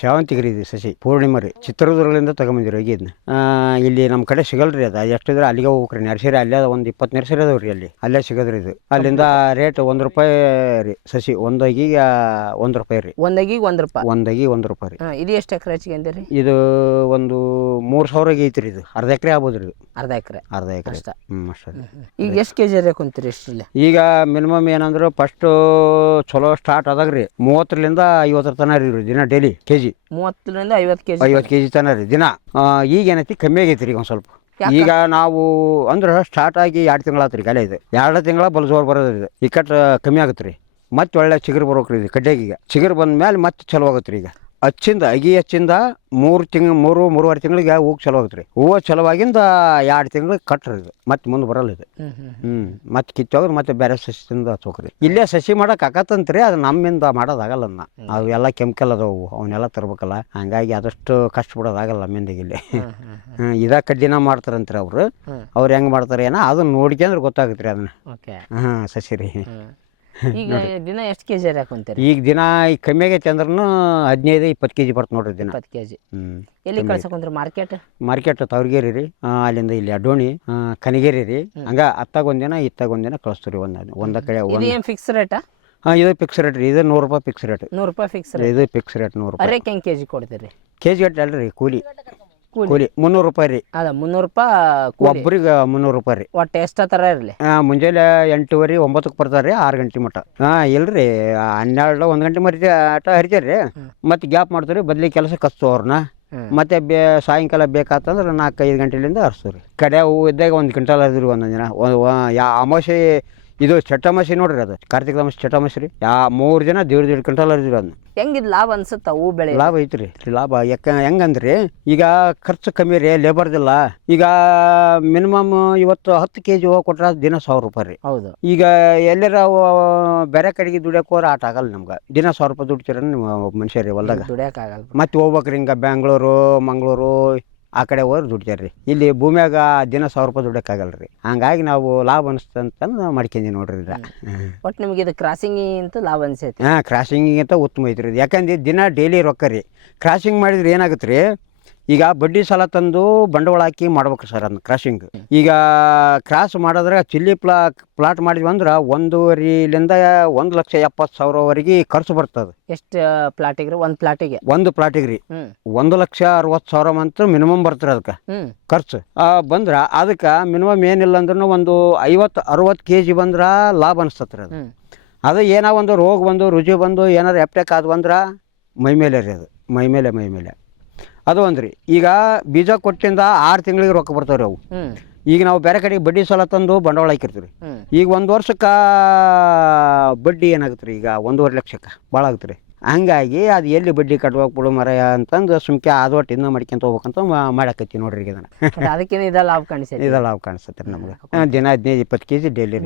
ಸೇವಂತಿಗೆ ರೀ ಇದು ಸಸಿ ಪೂರ್ಣಿಮಾ ರೀ ಚಿತ್ರದುರ್ಗದಿಂದ ತಗೊಂಬಂದಿರಿ ಈಗ ಇದನ್ನ ಇಲ್ಲಿ ನಮ್ಮ ಕಡೆ ಸಿಗಲ್ರಿ ಅದು ಎಷ್ಟಿದ್ರೆ ಅಲ್ಲಿಗೆ ಹೋಗ್ರಿ ನರ್ಸರಿ ಅಲ್ಲೇ ಒಂದು 20 ನರ್ಸರಿ ಅದಾವ್ರಿ ಅಲ್ಲೇ ಸಿಗೋದ್ರಿ ಇದು ಅಲ್ಲಿಂದ ರೇಟ್ ₹1 ರೀ ಸಸಿ ಒಂದಾಗಿಗೆ ₹1 ರೀ ಒಂದಾಗಿಗೆ ₹1 ರೀ ಇದು ಎಷ್ಟು ಎಕರೆ ಹಚ್ಚಿಗೆ ಅಂದಿರಿ ಇದು ಒಂದು 3,000 ಐತ್ರಿ ಇದು ಅರ್ಧ ಎಕರೆ ಆಗ್ಬೋದ್ರಿ ಇದು ಅರ್ಧ ಎಕರೆ ಅಷ್ಟೇ ಈಗ ಎಷ್ಟು ಕೆಜಿ ಕುಂತೀರಿ ಎಷ್ಟಿಲ್ಲ ಈಗ ಮಿನಿಮಮ್ ಏನಂದ್ರೆ ಫಸ್ಟ್ ಚಲೋ ಸ್ಟಾರ್ಟ್ ಆದಾಗ್ರಿ 30ರಿಂದ 50 ತನ ರೀ ದಿನ ಡೈಲಿ ಕೆಜಿ 30ರಿಂದ 50 ಕೆಜಿ ತನ ರೀ ದಿನ ಈಗ ಏನೈತಿ ಕಮ್ಮಿ ಆಗೈತಿ ರೀ ಒಂದು ಸ್ವಲ್ಪ ಈಗ ನಾವು ಅಂದ್ರೆ ಸ್ಟಾರ್ಟ್ ಆಗಿ 2 ತಿಂಗಳಾತ್ರಿ ಕಾಲ ಇದು 2 ತಿಂಗಳ ಬಲ್ ಜೋರ್ ಬರೋದ್ರಿ ಇದು ಇಕ್ಕಟ್ಟು ಕಮ್ಮಿ ಆಗುತ್ತೆ ರೀ ಮತ್ತೆ ಒಳ್ಳೆ ಚಿಗುರು ಬರ್ಬೇಕ್ರಿ ಇದು ಕಡ್ಡೆಗೆ ಈಗ ಚಿಗುರು ಬಂದ ಮೇಲೆ ಮತ್ತೆ ಚಲೋ ಆಗುತ್ತೆ ರೀ ಈಗ ಅಗಿ ಹಚ್ಚಿಂದ 3-3.5 ತಿಂಗಳಿಗೆ ಹೂವು ಚಲೋ ಆಗುತ್ತೆ ರೀ ಹೂವು ಚಲೋವಾಗಿಂದ 2 ತಿಂಗಳಿಗೆ ಕಟ್ರಿ ಇದು ಮತ್ತೆ ಮುಂದೆ ಬರಲ್ಲ ಇದು ಮತ್ತೆ ಕಿತ್ತೋಗ್ರಿ ಮತ್ತೆ ಬೇರೆ ಸಸಿಯಿಂದ ಹಚ್ಚೋಕ್ರಿ ಇಲ್ಲೇ ಸಸಿ ಮಾಡಕ್ ಆಕತ್ತಂತ್ರಿ ಅದು ನಮ್ಮಿಂದ ಮಾಡೋದಾಗಲ್ಲ ಅವೆಲ್ಲ ಕೆಮಿಕಲ್ ಅದಾವು ಅವನ್ನೆಲ್ಲ ತರ್ಬೇಕಲ್ಲ ಹಂಗಾಗಿ ಆದಷ್ಟು ಕಷ್ಟ ಬಿಡೋದಾಗಲ್ಲ ನಮ್ಮಿಂದ ಇಲ್ಲಿ ಇದ ಕಡ್ಡಿನ ಮಾಡ್ತಾರಂತ್ರಿ ಅವ್ರು ಹೆಂಗ್ ಮಾಡ್ತಾರೆ ಏನೋ ಅದನ್ನ ನೋಡ್ಕೊಂಡ್ರೆ ಗೊತ್ತಾಗುತ್ತೆ ರೀ ಅದನ್ನ ಸಸಿ ರೀ ಈಗ ದಿನ ಎಷ್ಟು ಕೆಜಿ ಹಾಕೊಂತೀರಿ ಈಗ ದಿನ ಈಗ ಕಮ್ಮಿ ಆಗೈತಿ ಅಂದ್ರೂ 15-20 ಕೆಜಿ ಬರ್ತ ನೋಡ್ರಿ ದಿನ 20 ಕೆಜಿ ಎಲ್ಲಿ ಕಳ್ಸಕೊಂಡ್ರಿ ಮಾರ್ಕೆಟ್ ತವರ್ಗೇರಿ ರೀ ಅಲ್ಲಿಂದ ಇಲ್ಲಿ ಅಡ್ಡೋಣಿ ಕನಗೇರಿ ರೀ ಹಂಗ ಅತ್ತಾಗೊಂದಿನ ಇತ್ತಾಗೊಂದಿನ ಕಳಿಸ್ತೀವಿ ಒಂದ ಕಡೆ ಫಿಕ್ಸ್ ರೇಟಾ ಇದು ಫಿಕ್ಸ್ ರೇಟ್ ರೀ ಇದು ₹100 ಫಿಕ್ಸ್ ರೇಟ್ ಫಿಕ್ಸ್ ಇದು ಫಿಕ್ಸ್ ರೇಟ್ ₹100 ಅರೇಕ್ ಹೆಂಗ್ ಕೆಜಿ ಕೊಡ್ತೀರಿ ಕೆಜಿ ಗಟ್ಟಲೆ ಅಲ್ರಿ ಕೂಲಿ ₹300 ರೀ ಅದ ₹300 ಒಬ್ಬರಿಗೆ ₹300 ರೀ ಒಟ್ಟು ಎಷ್ಟ ತರ ಇರಲಿ ಮುಂಜಾನೆ 8:30 9ಕ್ಕೆ ಬರ್ತಾರೆ 6 ಗಂಟೆ ಮಟ್ಟ ಇಲ್ರಿ 12 1 ಗಂಟೆ ಮರಿ ಆಟ ಹರಿತಾರ್ರಿ ಮತ್ತೆ ಗ್ಯಾಪ್ ಮಾಡ್ತೀವಿ ಬದ್ಲಿ ಕೆಲಸಕ್ಕೆ ಹಚ್ತು ಅವ್ರನ್ನ ಮತ್ತೆ ಸಾಯಂಕಾಲ ಬೇಕಾತಂದ್ರೆ 4-5 ಗಂಟೆಲಿಂದ ಹರಿಸ್ತೀವಿ ಕಡೆ ಹೂವು ಇದ್ದಾಗ 1 ಕ್ವಿಂಟಲ್ ಹರಿದ್ರಿ ಒಂದೊಂದು ದಿನ ಅಮಾವಾಸ್ಯೆ ಇದು ಚಟ್ಟಮಾಸಿ ನೋಡ್ರಿ ಅದು ಕಾರ್ತಿಕ ಅಮಾವಾಸ್ಯೆ ಚಟ್ಟಮಾಸಿ ರೀ 3 ದಿನ 1.5 ಕ್ವಿಂಟಲ್ ಹರಿದ್ರಿ ಅದನ್ನ ಹೆಂಗಿದ್ ಲಾಭ ಅನ್ಸುತ್ತ ಹೂ ಬೆಳೆ ಲಾಭ ಐತ್ರಿ ಲಾಭ ಹೆಂಗಂದ್ರಿ ಈಗ ಖರ್ಚು ಕಮ್ಮಿ ರೀ ಲೇಬರ್ದಿಲ್ಲ ಈಗ ಮಿನಿಮಮ್ ಇವತ್ತು 10 ಕೆಜಿ ಹೂವು ಕೊಟ್ರ ದಿನ ₹1,000 ರೀ ಹೌದು ಈಗ ಎಲ್ಲರ ಬೇರೆ ಕಡೆಗೆ ದುಡಿಯಕ್ಕೆ ಹೋದ್ರೆ ಆಟ ಆಗಲ್ಲ ನಮ್ಗೆ ದಿನ ₹1,000 ದುಡ್ತೀರ ಮನುಷ್ಯರಿ ಹೊಲ್ದಾಗ ದುಡಿಯಕ್ಕೆ ಆಗಲ್ಲ ಮತ್ತೆ ಹೋಗ್ಬೇಕ್ರಿ ಹಿಂಗ ಬೆಂಗಳೂರು ಮಂಗಳೂರು ಆ ಕಡೆ ಹೋದ್ರೆ ದುಡಿತಾರ್ರಿ ಇಲ್ಲಿ ಭೂಮಿಯಾಗ ದಿನ ₹1,000 ದುಡಿಯಕ್ಕಾಗಲ್ಲ ರೀ ಹಂಗಾಗಿ ನಾವು ಲಾಭ ಅನಿಸ್ತಂತ ಮಾಡ್ಕೊಂಡಿ ನೋಡ್ರಿ ಬಟ್ ನಿಮಗೆ ಇದು ಕ್ರಾಸಿಂಗ್ ಅಂತ ಲಾಭ ಅನ್ಸೈತಿ ಕ್ರಾಸಿಂಗಿಗಿಂತ ಉತ್ತಮ ಐತ್ರಿ ಯಾಕಂದ್ರೆ ದಿನ ಡೈಲಿ ರೊಕ್ಕ ರೀ ಕ್ರಾಸಿಂಗ್ ಮಾಡಿದ್ರೆ ಏನಾಗುತ್ತೆ ರೀ ಈಗ ಬಡ್ಡಿ ಸಾಲ ತಂದು ಬಂಡವಾಳ ಹಾಕಿ ಮಾಡ್ಬೇಕು ಸರ್ ಅದನ್ನ ಕ್ರಾಸಿಂಗ್ ಈಗ ಕ್ರಾಸ್ ಮಾಡಿದ್ರೆ ಚಿಲ್ಲಿ ಪ್ಲಾಟ್ ಮಾಡಿದ್ವಿ ಅಂದ್ರೆ 1.5ರಿಂದ 1,70,000ವರೆಗೆ ಖರ್ಚು ಬರ್ತದೆ ಎಷ್ಟು ಪ್ಲಾಟಿಗೆ ಒಂದು ಪ್ಲಾಟಿಗೆ ರೀ 1,60,000 ಅಂತ ಮಿನಿಮಮ್ ಬರ್ತದೆ ಅದಕ್ಕೆ ಖರ್ಚು ಬಂದ್ರ ಅದಕ್ಕೆ ಮಿನಿಮಮ್ ಏನಿಲ್ಲ ಅಂದ್ರೂ ಒಂದು 50-60 ಕೆಜಿ ಬಂದ್ರ ಲಾಭ ಅನಿಸ್ತತ್ರಿ ಅದು ಏನೋ ಒಂದು ರೋಗ ಬಂದು ರುಜಿ ಬಂದು ಏನಾರು ಎಪ್ಟೆಕ್ ಆದ್ವು ಅಂದ್ರೆ ಮೈ ಮೇಲೆ ರೀ ಅದು ಮೈ ಮೇಲೆ ಅದು ಅಂದ್ರಿ ಈಗ ಬೀಜ ಕೊಟ್ಟಿಂದ 6 ತಿಂಗಳಿಗೆ ರೊಕ್ಕ ಬರ್ತಾವ್ರಿ ಅವು ಈಗ ನಾವು ಬೇರೆ ಕಡೆಗೆ ಬಡ್ಡಿ ಸಾಲ ತಂದು ಬಂಡವಾಳ ಹಾಕಿರ್ತೀವಿ ಈಗ 1 ವರ್ಷಕ್ಕೆ ಬಡ್ಡಿ ಏನಾಗುತ್ತೆ ರೀ ಈಗ 1.5 ಲಕ್ಷಕ್ಕೆ ಭಾಳ ಆಗುತ್ತೆ ರೀ ಹಂಗಾಗಿ ಅದು ಎಲ್ಲಿ ಬಡ್ಡಿ ಕಟ್ಬೇಕು ಬಿಡು ಮರಯ ಅಂತಂದು ಸುಮ್ಕೆ ಅದೊಟ್ಟು ಇನ್ನೂ ಮಾಡ್ಕೊಂತ ಹೋಗ್ಬೇಕಂತ ಮಾಡಾಕತ್ತಿ ನೋಡ್ರಿ ಈಗ ಅದಕ್ಕೆ ಲಾಭ ಕಾಣಿಸುತ್ತೆ ನಮ್ಗೆ ದಿನ 15-20 ಕೆಜಿ ಡೈಲಿ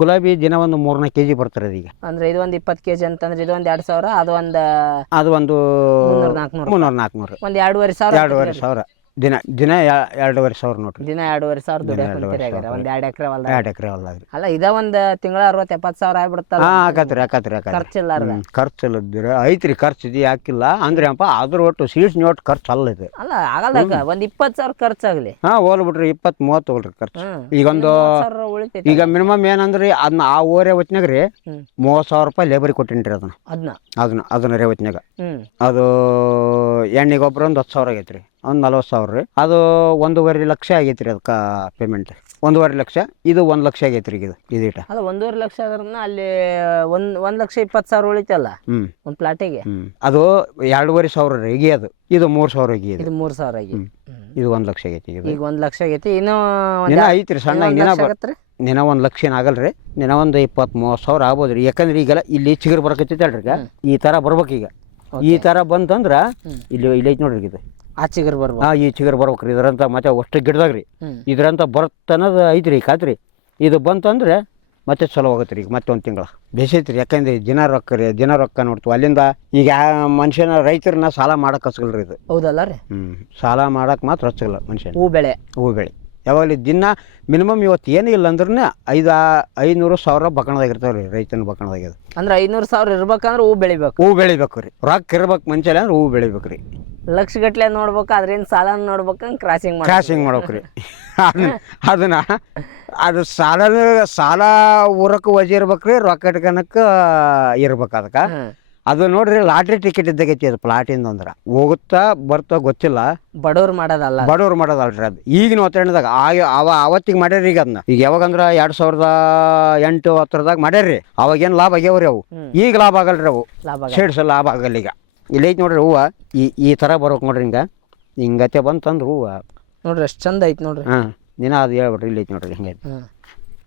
ಗುಲಾಬಿ ದಿನ ಒಂದು 3-4 ಕೆಜಿ ಬರ್ತಾರೆ ಈಗ ಅಂದ್ರೆ ಇದು ಒಂದು 20 ಕೆಜಿ ಅಂತಂದ್ರೆ ಇದು ಒಂದು 2,000 ಅದು ಒಂದು 300-400 ಒಂದು 2,500 ದಿನ 2,500 ನೋಡ್ರಿ ದಿನ 2,500 ದುಡಿಯಾಕ ಒಂದ್ 2 ಎಕರೆ ಹೊಲ್ದಾಗ ಅಲ್ಲ ಇದ ಒಂದ್ ತಿಂಗಳ 60-70 ಆಗ್ಬಿಡುತ್ತಲ್ಲ ಆಕತ್ರಿ ಖರ್ಚಿಲ್ಲ ಐತ್ರಿ ಖರ್ಚು ಇದು ಯಾಕಿಲ್ಲ ಅಂದ್ರೆ ಅಪ್ಪ ಅದ್ರ ಒಟ್ಟು ಸೀಡ್ಸ್ ನೋಟ್ ಖರ್ಚು ಅಲ್ಲ ಇದು ಅಲ್ಲ ಆಗಲ್ದಾಗ ಒಂದ್ 20,000 ಖರ್ಚಾಗ್ಲಿ ಹೋಲ್ಬಿಟ್ರಿ 20-30 ಹೋಗ್ರಿ ಖರ್ಚು ಈಗೊಂದು ಈಗ ಮಿನಿಮಮ್ ಏನಂದ್ರಿ ಅದನ್ನ ಆ ಓರೆ ಹೊತ್ನಾಗ ರೀ ₹30,000 ಲೇಬರಿಗೆ ಕೊಟ್ಟಿನ್ರಿ ಅದನ್ನ ರೇವತ್ನಾಗ ಅದು ಎಣ್ಣೆ ಗೊಬ್ಬರ ಒಂದು 10,000 ಆಗೈತ್ರಿ ಒಂದು 40,000 ರೀ ಅದು 1.5 ಲಕ್ಷ ಆಗೈತ್ರಿ ಅದಕ್ಕೆ ಪೇಮೆಂಟ್ 1.5 ಲಕ್ಷ ಇದು 1 ಲಕ್ಷ ಆಗೈತ್ರಿ ಇದೀಟ ಅಲ್ಲ 1.5 ಲಕ್ಷ ಆದ್ರನ್ನ ಅಲ್ಲಿ 1,20,000 ಉಳಿತಲ್ಲ ಒಂದು ಪ್ಲಾಟಿಗೆ ಅದು 2,500 ರೀ ಈಗ ಅದು ಇದು 3,000 ಈಗ ಇದು 3,000 ಆಗಿ ಇದು 1 ಲಕ್ಷ ಆಗೈತಿ ಈಗ 1 ಲಕ್ಷ ಆಗೈತಿ ಇನ್ನೂ ಐತ್ರಿ ಸಣ್ಣ ನಿನ್ನ 1 ಲಕ್ಷ ಏನ್ ಆಗಲ್ರಿ ನಿನ್ನ ಒಂದು 20-30,000 ಆಗ್ಬೋದ್ರಿ ಯಾಕಂದ್ರೆ ಈಗೆಲ್ಲ ಇಲ್ಲಿ ಚಿಗುರು ಬರಕತ್ತೈತಲ್ರಿ ಈ ತರ ಬರ್ಬೇಕೀಗ ಈ ತರ ಬಂತಂದ್ರ ಇಲ್ಲಿ ಐತಿ ನೋಡ್ರಿ ಇದು ಆ ಚಿಗುರು ಬರ್ಬೇಕು ಈ ಚಿಗುರು ಬರ್ಬೇಕ್ರಿ ಇದ್ರಂತ ಮತ್ತೆ ಅಷ್ಟು ಗಿಡದಾಗ್ರಿ ಇದ್ರಂತ ಬರ್ತನ್ನೋದು ಐತ್ರಿ ಕಾತ್ರಿ ಇದು ಬಂತಂದ್ರೆ ಮತ್ತೆ ಚಲೋ ಹೋಗತ್ರಿ ಈಗ ಮತ್ತೆ 1 ತಿಂಗಳ ಬೇಸೈತ್ರಿ ಯಾಕಂದ್ರೆ ದಿನ ರೊಕ್ಕ ನೋಡ್ತೀವಿ ಅಲ್ಲಿಂದ ಈಗ ಮನುಷ್ಯನ ರೈತರನ್ನ ಸಾಲ ಮಾಡಕ್ ಹಚ್ಚಗಲ್ರಿ ಇದು ಹೌದಲ್ಲ ರೀ ಸಾಲ ಮಾಡಕ್ ಮಾತ್ರ ಹಚ್ಚಗಲ್ಲ ಮನುಷ್ಯನ ಹೂ ಬೆಳೆ ಯಾವಾಗಲೂ ದಿನ ಮಿನಿಮಮ್ ಇವತ್ತು ಏನೂ ಇಲ್ಲ ಅಂದ್ರೆ 500,000 ಬಕ್ಕಣದಾಗಿರ್ತಾವೆ ರೀ ರೈತನ ಬಕ್ಕಣದಾಗ. ಅಂದ್ರೆ 500,000 ಇರ್ಬೇಕಂದ್ರೆ ಹೂ ಬೆಳಿಬೇಕು. ಹೂ ಬೆಳಿಬೇಕು ರೀ, ರೊಕ್ಕ ಇರ್ಬೇಕು ಮಂಚಲ್ಲಿ ಅಂದ್ರೆ ಹೂ ಬೆಳಿಬೇಕು ರೀ. ಲಕ್ಷಗಟ್ಲೆ ನೋಡ್ಬೇಕು, ಅದ್ರೇನು ಸಾಲ ನೋಡ್ಬೇಕಂದ್ರೆ ಕ್ರಾಸಿಂಗ್ ಮಾಡ್ಬೇಕು ರೀ. ಅದನ್ನ ಅದು ಸಾಲ ಊರಕ್ಕೆ ವಜೆ ಇರ್ಬೇಕು ರೀ, ರೊಕ್ಕ ಇಟ್ಕೊಳಕ್ಕೆ ಇರ್ಬೇಕು ಅದಕ್ಕೆ. ಅದು ನೋಡ್ರಿ ಲಾಟ್ರಿ ಟಿಕೆಟ್ ಇದ್ದಾಗೈತಿ ಅದು ಪ್ಲಾಟಿಂದ ಅಂದ್ರೆ ಹೋಗುತ್ತಾ ಬರ್ತಾ ಗೊತ್ತಿಲ್ಲ. ಬಡವ್ರು ಮಾಡೋದಲ್ರಿ ಅದು ಈಗಿನ ವಾತಾವರಣದಾಗ. ಅವತ್ತಿಗೆ ಮಾಡ್ಯಾರ ಈಗ ಅದನ್ನ. ಈಗ ಯಾವಾಗಂದ್ರೆ 2008-10ದಾಗ ಮಾಡ್ಯಾರ್ರಿ. ಅವಾಗೇನು ಲಾಭ ಆಗ್ಯಾವ್ರಿ ಅವು, ಈಗ ಲಾಭ ಆಗಲ್ರಿ ಅವು. ಶೇಡ್ಸ್ ಲಾಭ ಆಗಲ್ಲ ಈಗ. ಇಲ್ಲೈತಿ ನೋಡ್ರಿ ಹೂವು ಈ ಥರ ಬರ್ಬೇಕು ನೋಡ್ರಿ, ಹಿಂಗತೆ ಬಂತಂದ್ರೆ ಹೂವು ನೋಡ್ರಿ ಎಷ್ಟು ಚಂದ ಐತಿ ನೋಡ್ರಿ. ದಿನ ಅದು ಹೇಳ್ಬಿಟ್ರಿ ಇಲ್ಲೈತಿ ನೋಡ್ರಿ ಹಿಂಗೆ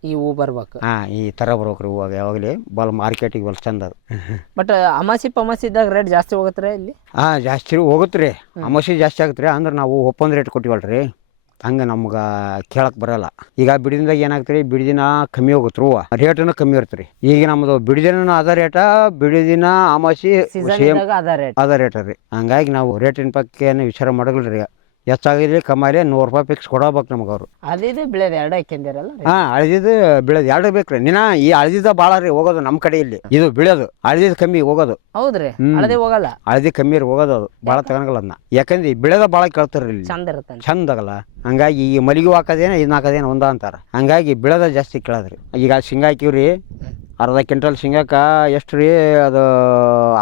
ಈ ಹೂ ಬರ್ಬೇಕು. ಈ ಥರ ಬರ್ಬೇಕ್ರಿ ಹೂವಾಗ ಯಾವಾಗಲೇ ಮಾರ್ಕೆಟಿಗೆ ಬಲ್ ಚಂದ ಅದು. ಬಟ್ ಅಮಾಸಿ ಇದ್ದಾಗ ರೇಟ್ ಜಾಸ್ತಿ ಹೋಗುತ್ತೆ ಇಲ್ಲಿ. ಜಾಸ್ತಿ ಹೋಗುತ್ತೆ ರೀ, ಅಮಾಸಿ ಜಾಸ್ತಿ ಆಗುತ್ತೆ ರೀ. ಅಂದ್ರೆ ನಾವು ಒಪ್ಪಂದ ರೇಟ್ ಕೊಟ್ಟಿವಲ್ರಿ, ಹಂಗೆ ನಮ್ಗೆ ಕೇಳಕ್ಕೆ ಬರಲ್ಲ. ಈಗ ಬಿಡಿದಿಂದಾಗ ಏನಾಗ್ತದೆ, ಬಿಡಿದಿನ ಕಮ್ಮಿ ಹೋಗುತ್ತೆ ಹೂವು, ರೇಟನ್ನು ಕಮ್ಮಿ ಇರುತ್ತೆ ರೀ. ಈಗ ನಮ್ಮದು ಬಿಡಿದಿನ ಅದ ರೇಟ, ಬಿಡಿದಿನ ಅಮಾಸಿ ಸೇಮ್ ಅದ ರೇಟ ರೀ. ಹಂಗಾಗಿ ನಾವು ರೇಟಿನ ಬಗ್ಗೆ ಏನು ವಿಚಾರ ಮಾಡಲ್ಲ ರೀ. ಹೆಚ್ಚಾಗಿದ್ರೆ ಕಮ್ಮಾಲಿ $100 ಫಿಕ್ಸ್ ಕೊಡಬೇಕು ನಮಗೆ ಅವರು. ಅದಿದೆ ಬೆಳೆದ ಎರಡು ಹಾಕ್ಯಂದಿರಲ್ಲ. ಅಳದಿದ್ದು ಬೆಳೆದು ಎರಡು ಬೇಕ್ರಿ. ಈ ಅಳದಿದ್ದ ಭಾಳ ರೀ ಹೋಗೋದು ನಮ್ಮ ಕಡೆ. ಇಲ್ಲಿ ಇದು ಬೆಳೆಯೋದು ಅಳದಿದ್ದು ಕಮ್ಮಿ ಹೋಗೋದು. ಹೌದ್ರಿ, ಹಳದಿ ಹೋಗಲ್ಲ. ಹಳದಿ ಕಮ್ಮಿ ಹೋಗೋದು, ಅದು ಭಾಳ ತಗೊಳಲ್ಲ ಅದನ್ನ. ಯಾಕಂದ್ರೆ ಬೆಳೆದ ಭಾಳ ಕೇಳ್ತಾರ್ರಿ ಇಲ್ಲಿ, ಚಂದ ಇರುತ್ತೆ, ಚಂದ ಆಗಲ್ಲ. ಹಂಗಾಗಿ ಈ ಮಲ್ಲಿಗೆ ಹಾಕೋದೇನ ಇದನ್ನ ಹಾಕೋದೇನ ಒಂದ ಅಂತಾರ. ಹಂಗಾಗಿ ಬೆಳೆದ ಜಾಸ್ತಿ ಕೇಳೋದ್ರಿ. ಈಗ ಶೇಂಗಾ ಹಾಕಿವ್ರಿ, ಅರ್ಧ ಕ್ವಿಂಟಲ್ ಶೇಂಗಾಕ ಎಷ್ಟು ರೀ ಅದು?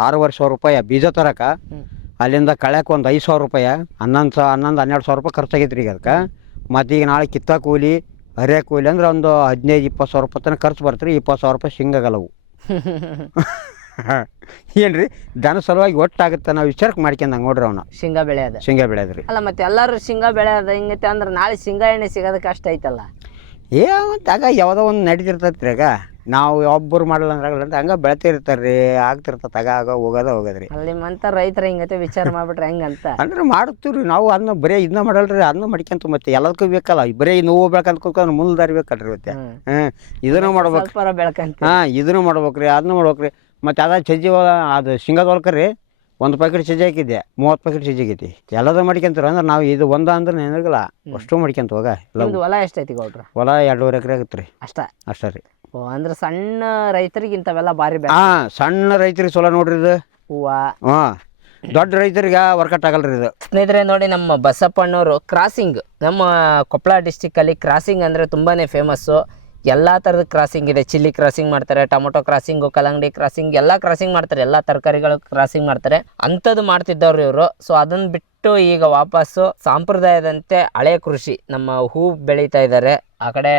6,500 ಬೀಜ ತರಕ. ಅಲ್ಲಿಂದ ಕಳ್ಯಾಕ ಒಂದು 5,000 ರೂಪಾಯಿ, 11,000-12,000 ರೂಪಾಯಿ ಖರ್ಚಾಗೈತ್ರಿ ಈಗ ಅದಕ್ಕೆ. ಮತ್ತು ಈಗ ನಾಳೆ ಕಿತ್ತ ಕೂಲಿ, ಹರಿಯ ಕೂಲಿ ಅಂದ್ರೆ ಒಂದು 15,000-20,000 ರೂಪಾಯಿ ತನಕ ಖರ್ಚು ಬರ್ತೀರಿ. 20,000 ರೂಪಾಯಿ ಶೇಂಗಾಗಲ್ಲವು. ಏನ್ರಿ ದನ ಸಲುವಾಗಿ ಒಟ್ಟಾಗುತ್ತೆ. ನಾವು ವಿಚಾರಕ್ಕೆ ಮಾಡ್ಕೊಂಡಂಗೆ ನೋಡ್ರಿ ಅವನ್ನ ಶೇಂಗಾ ಬೆಳೆಯೋದ್ರಿ. ಅಲ್ಲ ಮತ್ತೆ ಎಲ್ಲರೂ ಶೇಂಗಾ ಬೆಳೆಯೋದು ಹಿಂಗೈತೆ ಅಂದ್ರೆ ನಾಳೆ ಶೇಂಗಾ ಎಣ್ಣೆ ಸಿಗೋದು ಕಷ್ಟ ಐತಲ್ಲ. ಮತ್ತು ಆಗ ಯಾವುದೋ ಒಂದು ನಡೀತಿರ್ತೈತೆ ರೀ. ಆಗ ನಾವು ಒಬ್ಬರು ಮಾಡಲ್ಲ ಅಂದ್ರೆ ಹಂಗೆ ಬೆಳಿತಿರ್ತಾರೆ ರೀ, ಆಗ್ತಿರ್ತದೆ. ಆಗ ಹೋಗೋದ್ರಿ. ಅಲ್ಲಿ ಮಂತ ರೈತರ ಹಿಂಗತೆ ವಿಚಾರ ಮಾಡ್ಬಿಟ್ರೆ ಹೆಂಗಂತ ಅಂದ್ರೆ ಮಾಡ್ತೀವಿ ರೀ ನಾವು. ಅದನ್ನ ಬರೀ ಇದನ್ನ ಮಾಡಲ್ರಿ, ಅದನ್ನ ಮಾಡ್ಕೊಂತ ಮತ್ತೆ ಎಲ್ಲದಕ್ಕೂ ಬೇಕಲ್ಲ. ಬರೀ ನೋವು ಬೆಳ್ಕಂತ ಮುಂದೆ ದಾರಿ ಬೇಕಲ್ರಿ ಮತ್ತೆ. ಇದನ್ನು ಮಾಡ್ಬೇಕು, ಬೆಳ್ಕಂತ ಇದನ್ನು ಮಾಡ್ಬೇಕ್ರಿ, ಅದನ್ನ ಮಾಡ್ಬೇಕ್ರಿ. ಮತ್ತು ಅದ ಚಜ್ಜಿ ಅದು ಶೇಂಗಾದ ಹೊಲ್ಕರಿ 1 ಪ್ಯಾಕೆಟ್ ಚಜ್ಜಿ ಹಾಕಿದ್ದೆ, 30 ಪ್ಯಾಕೆಟ್ ಚಜ್ಜಿ ಆಗೈತಿ. ಎಲ್ಲದ ಮಾಡ್ಕೊಂತೀರ ಅಂದ್ರೆ ನಾವು ಇದು ಒಂದ ಅಂದ್ರೆ ಏನಾಗಲ್ಲ, ಅಷ್ಟು ಮಾಡ್ಕೊಂತ ಹೋಗ. ಹೊಲ ಎಷ್ಟೈತಿ ಗೌಡ್ರ? ಹೊಲ 2.5 ಎಕರೆ ಆಗತ್ತೆ ರೀ. ಅಷ್ಟೇ ರೀ. ಅಂದ್ರೆ ಸಣ್ಣ ರೈತರಿಗೆ ಇಂಥವೆಲ್ಲ ಭಾರಿ ಸಣ್ಣ ರೈತರಿಗೆ ಚಲೋ ನೋಡ್ರಿ ಇದು ಹೂವ. ದೊಡ್ಡ ರೈತರಿಗೆ ವರ್ಕೌಟ್ ಆಗಲ್ರಿ ಇದು. ಸ್ನೇಹಿತರೆ ನೋಡಿ, ನಮ್ಮ ಬಸಪ್ಪಣ್ಣವರು ಕ್ರಾಸಿಂಗ್, ನಮ್ಮ ಕೊಪ್ಪಳ ಡಿಸ್ಟಿಕ್ಕಲ್ಲಿ ಕ್ರಾಸಿಂಗ್ ಅಂದರೆ ತುಂಬಾ ಫೇಮಸ್ಸು. ಎಲ್ಲ ಥರದ ಕ್ರಾಸಿಂಗ್ ಇದೆ. ಚಿಲ್ಲಿ ಕ್ರಾಸಿಂಗ್ ಮಾಡ್ತಾರೆ, ಟೊಮೊಟೊ ಕ್ರಾಸಿಂಗು, ಕಲ್ಲಂಗಡಿ ಕ್ರಾಸಿಂಗ್, ಎಲ್ಲ ಕ್ರಾಸಿಂಗ್ ಮಾಡ್ತಾರೆ. ಎಲ್ಲ ತರಕಾರಿಗಳು ಕ್ರಾಸಿಂಗ್ ಮಾಡ್ತಾರೆ. ಅಂಥದ್ದು ಮಾಡ್ತಿದ್ದವ್ರು ಇವರು. ಸೊ ಅದನ್ನು ಬಿಟ್ಟು ಈಗ ವಾಪಸ್ಸು ಸಾಂಪ್ರದಾಯದಂತೆ ಹಳೆ ಕೃಷಿ, ನಮ್ಮ ಹೂ ಬೆಳೀತಾ ಇದ್ದಾರೆ. ಆ ಕಡೆ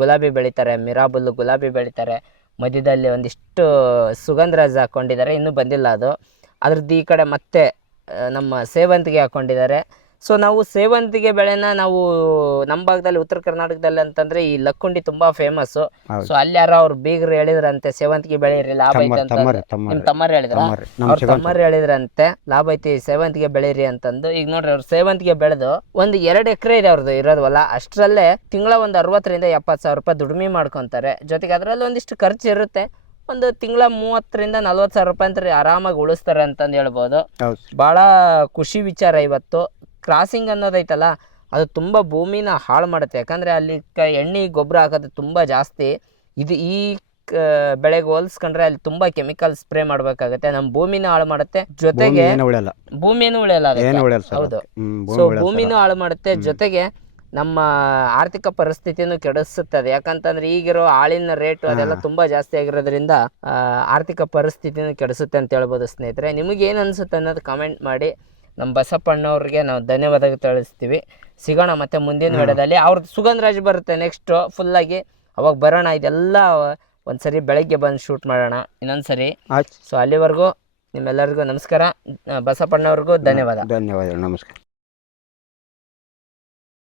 ಗುಲಾಬಿ ಬೆಳೀತಾರೆ, ಮಿರಾಬುಲ್ಲು ಗುಲಾಬಿ ಬೆಳೀತಾರೆ. ಮಧ್ಯದಲ್ಲಿ ಒಂದಿಷ್ಟು ಸುಗಂಧರಾಜ ಹಾಕ್ಕೊಂಡಿದ್ದಾರೆ, ಇನ್ನೂ ಬಂದಿಲ್ಲ ಅದು. ಅದ್ರದ್ದು ಈ ಕಡೆ ಮತ್ತೆ ನಮ್ಮ ಸೇವಂತಿಗೆ ಹಾಕ್ಕೊಂಡಿದ್ದಾರೆ. ಸೊ ನಾವು ಸೇವಂತಿಗೆ ಬೆಳೆನ ನಾವು ನಮ್ಮ ಭಾಗದಲ್ಲಿ ಉತ್ತರ ಕರ್ನಾಟಕದಲ್ಲಿ ಅಂತಂದ್ರೆ ಈ ಲಕ್ಕುಂಡಿ ತುಂಬಾ ಫೇಮಸ್ಸು. ಸೊ ಅಲ್ಲಿ ಯಾರೋ ಅವ್ರು ಬೀಗರು ಹೇಳಿದ್ರಂತೆ ಸೇವಂತಿಗೆ ಬೆಳೀರಿ ಲಾಭ ಐತೆ ಅಂತ. ನಿಮ್ ತಮ್ಮರು ಹೇಳಿದ್ರ? ಅವ್ರ ತಮ್ಮರು ಹೇಳಿದ್ರಂತೆ ಲಾಭ ಐತಿ ಸೇವಂತಿಗೆ ಬೆಳೀರಿ ಅಂತಂದು. ಈಗ ನೋಡ್ರಿ ಅವ್ರು ಸೇವಂತಿಗೆ ಬೆಳೆದು ಒಂದು 2 ಎಕರೆ ಇದೆ ಅವ್ರದ್ದು ಇರೋದ್ವಲ್ಲ. ಅಷ್ಟರಲ್ಲೇ ತಿಂಗಳ ಒಂದು 60,000-70,000 ರೂಪಾಯಿ ದುಡಿಮೆ ಮಾಡ್ಕೊಂತಾರೆ. ಜೊತೆಗೆ ಅದರಲ್ಲಿ ಒಂದಿಷ್ಟು ಖರ್ಚು ಇರುತ್ತೆ. ಒಂದು ತಿಂಗಳ 30,000-40,000 ರೂಪಾಯಿ ಅಂತ ಆರಾಮಾಗಿ ಉಳಿಸ್ತಾರೆ ಅಂತಂದು ಹೇಳ್ಬೋದು. ಭಾಳ ಖುಷಿ ವಿಚಾರ ಇವತ್ತು. ಕ್ರಾಸಿಂಗ್ ಅನ್ನೋದೈತಲ್ಲ, ಅದು ತುಂಬ ಭೂಮಿನ ಹಾಳು ಮಾಡುತ್ತೆ. ಯಾಕಂದರೆ ಅಲ್ಲಿ ಎಣ್ಣೆ ಗೊಬ್ಬರ ಹಾಕೋದು ತುಂಬ ಜಾಸ್ತಿ. ಈ ಬೆಳೆಗೆ ಹೋಲಿಸ್ಕೊಂಡ್ರೆ ಅಲ್ಲಿ ತುಂಬ ಕೆಮಿಕಲ್ ಸ್ಪ್ರೇ ಮಾಡಬೇಕಾಗತ್ತೆ. ನಮ್ಮ ಭೂಮಿನ ಹಾಳು ಮಾಡುತ್ತೆ, ಜೊತೆಗೆ ಭೂಮಿನೂ ಉಳಿಯಲ್ಲ. ಹೌದು. ಸೊ ಭೂಮಿನೂ ಹಾಳು ಮಾಡುತ್ತೆ, ಜೊತೆಗೆ ನಮ್ಮ ಆರ್ಥಿಕ ಪರಿಸ್ಥಿತಿನೂ ಕೆಡಿಸುತ್ತದೆ. ಯಾಕಂತಂದ್ರೆ ಈಗಿರೋ ಹಾಲಿನ ರೇಟು ಅದೆಲ್ಲ ತುಂಬಾ ಜಾಸ್ತಿ ಆಗಿರೋದ್ರಿಂದ ಆರ್ಥಿಕ ಪರಿಸ್ಥಿತಿನೂ ಕೆಡಿಸುತ್ತೆ ಅಂತ ಹೇಳ್ಬೋದು. ಸ್ನೇಹಿತರೆ, ನಿಮಗೆ ಏನು ಅನಿಸುತ್ತೆ ಅನ್ನೋದು ಕಮೆಂಟ್ ಮಾಡಿ. ನಮ್ಮ ಬಸಪ್ಪಣ್ಣವ್ರಿಗೆ ನಾವು ಧನ್ಯವಾದ ತಿಳಿಸ್ತೀವಿ. ಸಿಗೋಣ ಮತ್ತೆ ಮುಂದಿನ ವಿಡಿಯೋದಲ್ಲಿ. ಅವ್ರದ್ದು ಸುಗಂಧರಾಜ್ ಬರುತ್ತೆ ನೆಕ್ಸ್ಟು ಫುಲ್ಲಾಗಿ, ಅವಾಗ ಬರೋಣ. ಇದೆಲ್ಲ ಒಂದ್ಸರಿ ಬೆಳಗ್ಗೆ ಬಂದು ಶೂಟ್ ಮಾಡೋಣ ಇನ್ನೊಂದ್ಸರಿ. ಸೊ ಅಲ್ಲಿವರೆಗೂ ನಿಮ್ಮೆಲ್ಲರಿಗೂ ನಮಸ್ಕಾರ. ಬಸಪ್ಪಣ್ಣವ್ರಿಗೂ ಧನ್ಯವಾದ. ನಮಸ್ಕಾರ.